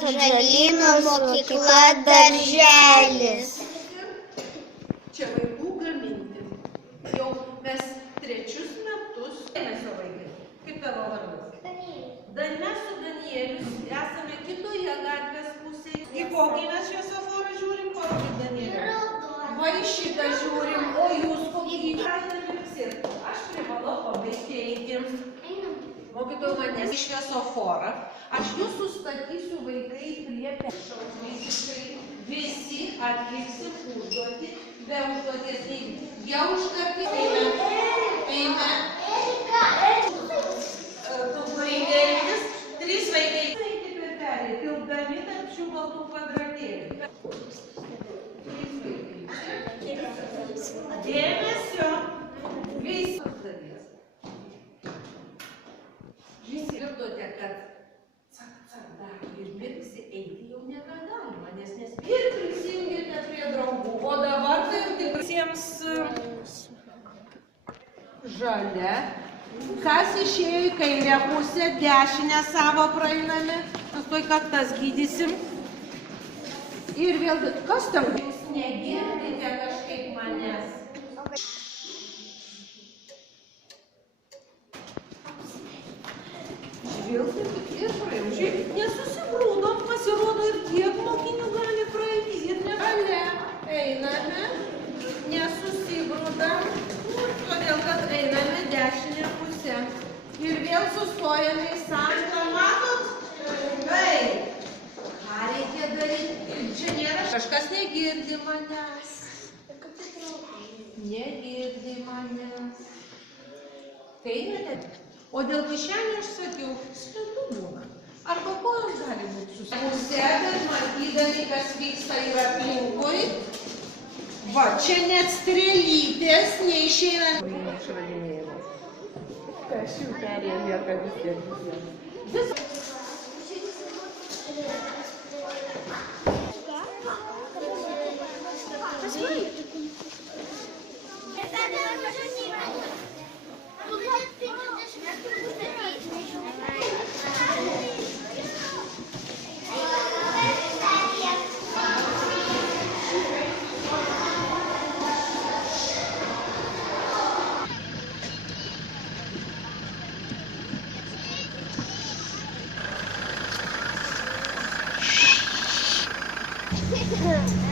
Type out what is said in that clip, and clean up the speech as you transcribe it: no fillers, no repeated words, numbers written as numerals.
atžalyno mokykla darželis. Čia vaikų gaminti. Jau mes 3 metus. Dėmesio vaikai. Kaip tavo vardas? Mes su Danieliu esame kitoje gatvės pusėje. Į kokį mes šviesoforą žiūrim, kokį Danieliu? Va į šitą žiūrim, o jūs kokį įkainą. Aš privalau pabaigti eiti. Mokytojau manęs į šviesoforą. Aš jūs sustatysiu vaikai prie visiškai. Visi atliksim užduotį, be užduoties neįvykti. Jie užkarti eina. Pareigėlis, 3 vaikai. Eiti per perį, tilpdami tarp šių baltų kvadratėlių. 3 vaikai. Dėmesio. Visos dalies. Visi girdote, kad cak dar ir mirksi eiti jau nebegalima, nes ir prisijungėte prie draugų. O dabar tai jau tik visiems žalia. Kas išėjo į kairę pusę, dešinę savo praeinami, tuoj kaktas gydysim. Ir vėl, kas tam? Jūs negirdite kažkaip manęs. Žvilgti ir praėjom. Žiūrėkit, nesusigrūdom, pasirodo ir tiek mokinių gali praeiti. Ir nevalia. Einame, nesusigrūdam, todėl kad einame dešinę pusę. Ir vėl sustojame į sanglą. Matot? Taip. Ką reikia daryti? Ir čia nėra. Kažkas negirdi manęs. Negirdi manęs. Tai ne. O dėl kišenių aš sakiau, slidu būna. Arba kojos gali būti susimusėdami, matydami, kas vyksta ir aplinkui. Va, čia net strėlytės neišeina. Kas jų perėjo, lieka vis tiek visiems. Yeah.